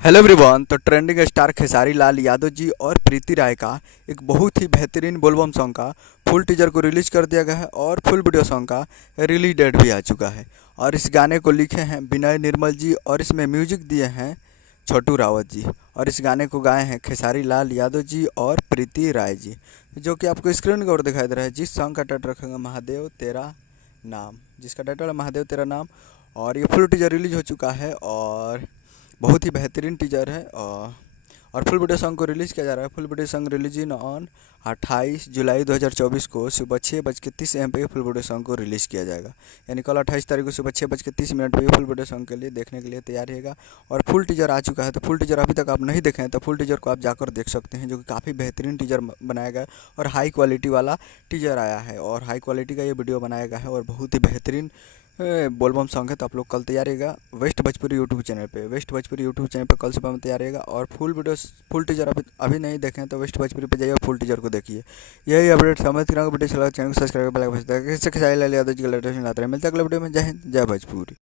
Hello everyone. तो trending star Khesari Lal Yadav ji और प्रीति राय का एक बहुत ही बेहतरीन बोलबम सॉन्ग का फुल टीजर को रिलीज कर दिया गया है और फुल वीडियो सॉन्ग का रिलीज डेट भी आ चुका है। और इस गाने को लिखे हैं विनय निर्मल जी और इसमें म्यूजिक दिए हैं छोटू रावत जी। और इस गाने को गाए हैं खेसारी लाल यादव जी और प्रीति राय जी, जो कि आपको स्क्रीन के ऊपर दिखाई दे रहा है। जिस सॉन्ग का टाइटल रखेंगे महादेव तेरा नाम, जिसका टाइटल है महादेव तेरा नाम। और ये फुल टीजर रिलीज हो चुका है और बहुत ही बेहतरीन टीजर है। और फुल वीडियो सॉन्ग को रिलीज़ किया जा रहा है। Full video song release in on 28 जुलाई 2024 को सुबह 6:30 AM पे फुल वीडियो सॉन्ग को रिलीज़ किया जाएगा। यानी कल 28 तारीख को सुबह 6:30 पे फुल वीडियो सॉन्ग के लिए देखने के लिए तैयार रहेगा। और फुल टीजर आ चुका है। तो फुल टीजर अभी तक आप नहीं देखे हैं तो फुल टीजर को आप जाकर देख सकते हैं, जो कि काफ़ी बेहतरीन टीजर बनाया गया है और हाई क्वालिटी वाला टीजर आया है और हाई क्वालिटी का ये वीडियो बनाया गया है और बहुत ही बेहतरीन बोलबम सॉन्ग है। तो आप लोग कल तैयार रहेगा वेस्ट भोजपुरी यूट्यूब चैनल पे। वेस्ट भोजपुरी यूट्यूब चैनल पे कल सुबह में तैयार रहेगा। और फुल टीजर अभी अभी नहीं देखें तो वेस्ट भोजपुरी पे जाइए और फुल टीजर को देखिए। यही अपडेट समझ कर वीडियो चला चैनल को सब्सक्राइब कर बेल आइकन बजा दें। किससे खेसारी लाल यादव जी का लेटेस्ट आते हैं। मिलता है अगले वीडियो में। जय हिंद, जय भोजपुरी।